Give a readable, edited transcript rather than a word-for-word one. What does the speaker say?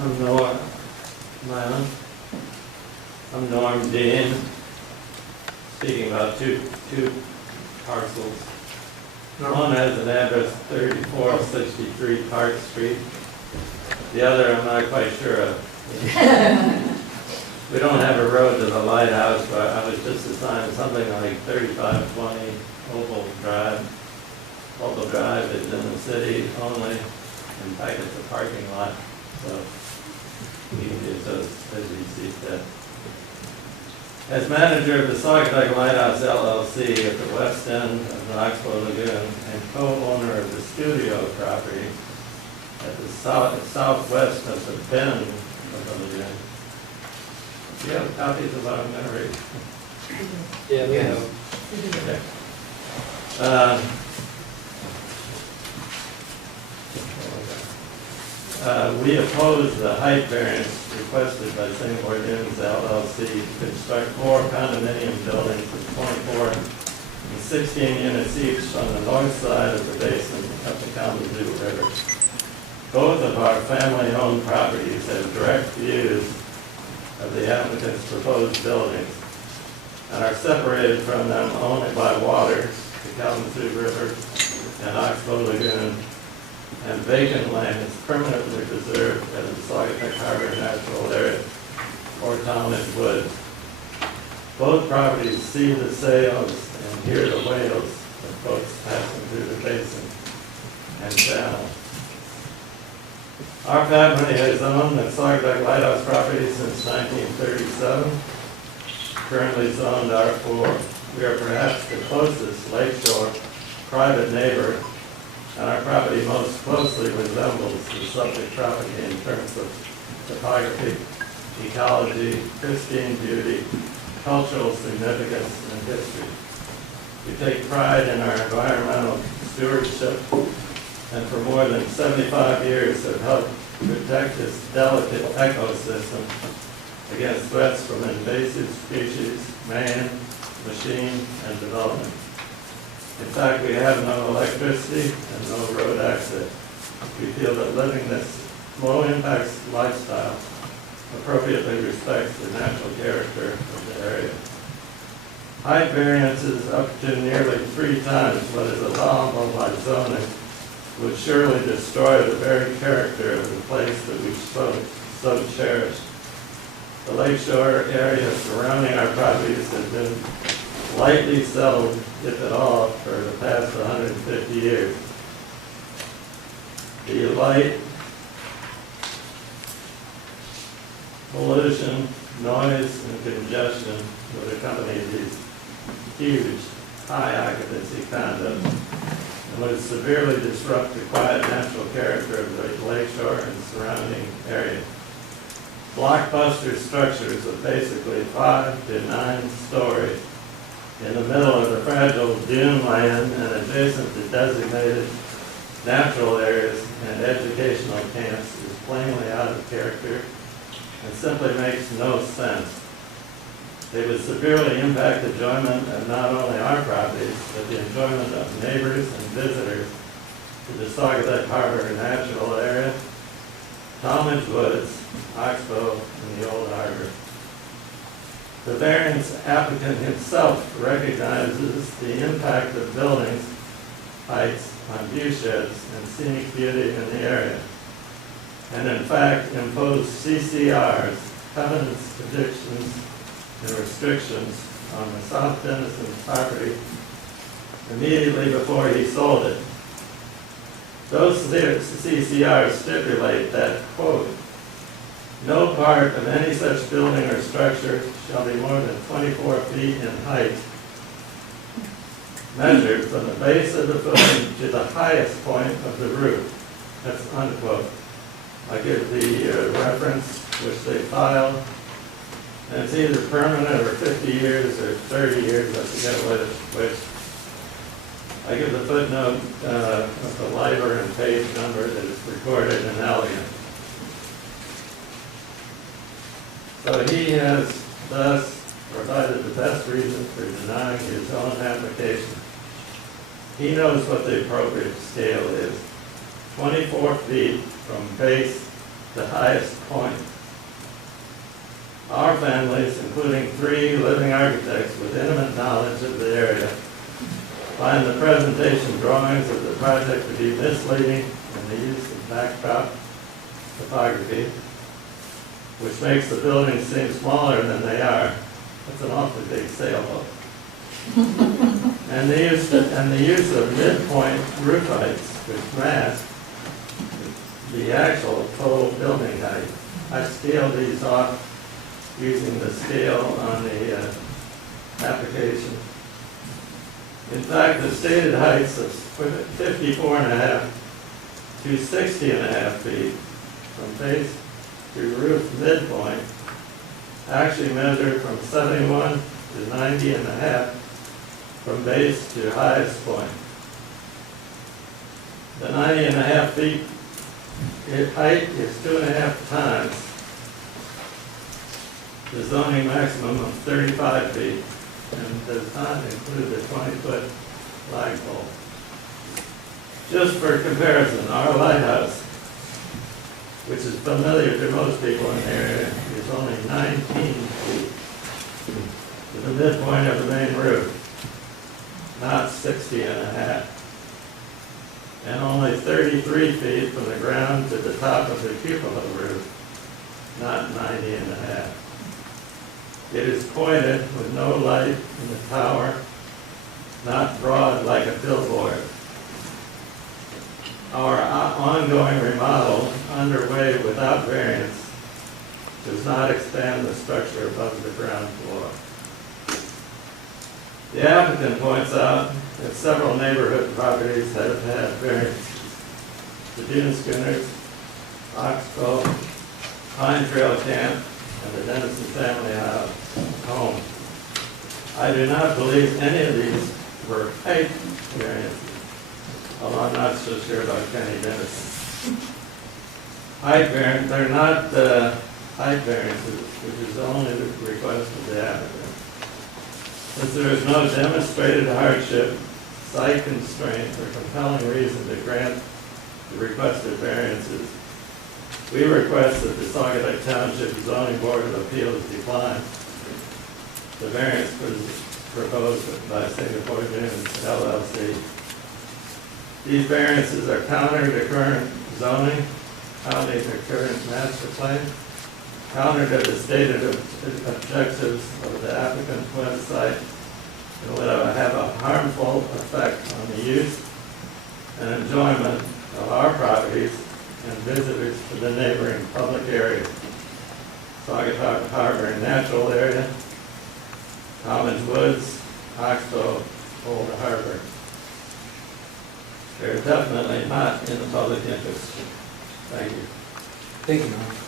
I'm Norm, I'm Norm Dean, speaking about two parcels. One has an address 3463 Park Street. The other I'm not quite sure of. We don't have a road to the lighthouse, but I was just assigned something like 3520 Opal Drive. Opal Drive is in the city only. In fact, it's a parking lot, so we can use those as we see fit. As manager of the Suag Twp Lighthouse LLC at the west end of the Oxbow Lagoon and co-owner of the studio property at the southwest of the bend of the lagoon. Do you have copies of what I'm going to read? Yeah, we have. Okay. We oppose the height variance requested by Singapore Dunes LLC to construct 4 condominium buildings of 24 and 16 units each on the north side of the basin of the Kalamazoo River. Both of our family-owned properties have direct views of the applicant's proposed buildings and are separated from them only by water, the Kalamazoo River and Oxbow Lagoon, and vacant land is permanently preserved as the Suag Twp Harbor Natural Area or Talmadge Woods. Both properties see the sails and hear the wails of boats passing through the basin and channel. Our family has owned the Suag Twp Lighthouse property since 1937, currently zoned R4. We are perhaps the closest lakeshore private neighbor, and our property most closely resembles the subject property in terms of topography, ecology, pristine beauty, cultural significance, and history. We take pride in our environmental stewardship, and for more than 75 years have helped protect this delicate ecosystem against threats from invasive species, man, machine, and development. In fact, we have no electricity and no road access. We feel that living this low-impact lifestyle appropriately respects the natural character of the area. Height variances up to nearly 3 times what is allowable by zoning would surely destroy the very character of the place that we so cherish. The lakeshore area surrounding our properties has been lightly settled, if at all, for the past 150 years. The light, pollution, noise, and congestion would accompany these huge, high occupancy condos and would severely disrupt the quiet natural character of the lakeshore and surrounding area. Blockbuster structures of basically 5 to 9 stories in the middle of the fragile dune land and adjacent to designated natural areas and educational camps is plainly out of character and simply makes no sense. It would severely impact enjoyment of not only our properties, but the enjoyment of neighbors and visitors to the Suag Twp Harbor Natural Area, Talmadge Woods, Oxbow, and the Old Harbor. The variance applicant himself recognizes the impact of buildings heights on view sheds and scenic beauty in the area, and in fact imposed CCRs, covenants, addictions, and restrictions on the South Denison property immediately before he sold it. Those CCRs stipulate that, quote, no part of any such building or structure shall be more than 24 feet in height, measured from the base of the building to the highest point of the roof. That's unquote. I give the reference which they filed, and it's either permanent or 50 years or 30 years, I forget which. I give the footnote of the LIBOR and page number that is recorded in elegant. So he has thus provided the best reason for denying his own application. He knows what the appropriate scale is. 24 feet from base to to highest point. Our families, including 3 living architects with intimate knowledge of the area, find the presentation drawings of the project to be misleading in the use of backdrop topography, which makes the buildings seem smaller than they are. That's an awfully big sailboat. and the use of midpoint roof heights, which mask the actual total building height. I scaled these off using the scale on the application. In fact, the stated heights of 54.5 to 60.5 feet from base to roof midpoint actually measured from 71 to 90.5 from base to highest point. The 90.5 feet height is 2.5 times the zoning maximum of 35 feet and does not include the 20-foot flagpole. Just for comparison, our lighthouse, which is familiar to most people in the area, is only 19 feet to the midpoint of the main roof, not 60.5, and only 33 feet from the ground to the top of the cupola roof, not 90.5. It is pointed with no light in the tower, not broad like a billboard. Our ongoing remodel, underway without variance, does not expand the structure above the ground floor. The applicant points out that several neighborhood properties have had variances. The Dune Schooners, Oxbow, Pine Trail Camp, and the Dennison family home. I do not believe any of these were height variances, although I'm not so sure about Kenny Dennison. Height variance, they're not height variances, which is only the request of the applicant. Since there is no demonstrated hardship, site constraint, or compelling reason to grant the requested variances, we request that the Saugatuck Township Zoning Board of Appeals decline the variance proposed by Singapore Dunes LLC. These variances are counter to current zoning, counter to current master plan, counter to the stated objectives of the applicant's website, and would have a harmful effect on the use and enjoyment of our properties and visitors to the neighboring public area, Saugatuck Harbor Natural Area, Commons Woods, Oxbow, Old Harbor. They're definitely not in the public interest. Thank you. Thank you, Norm.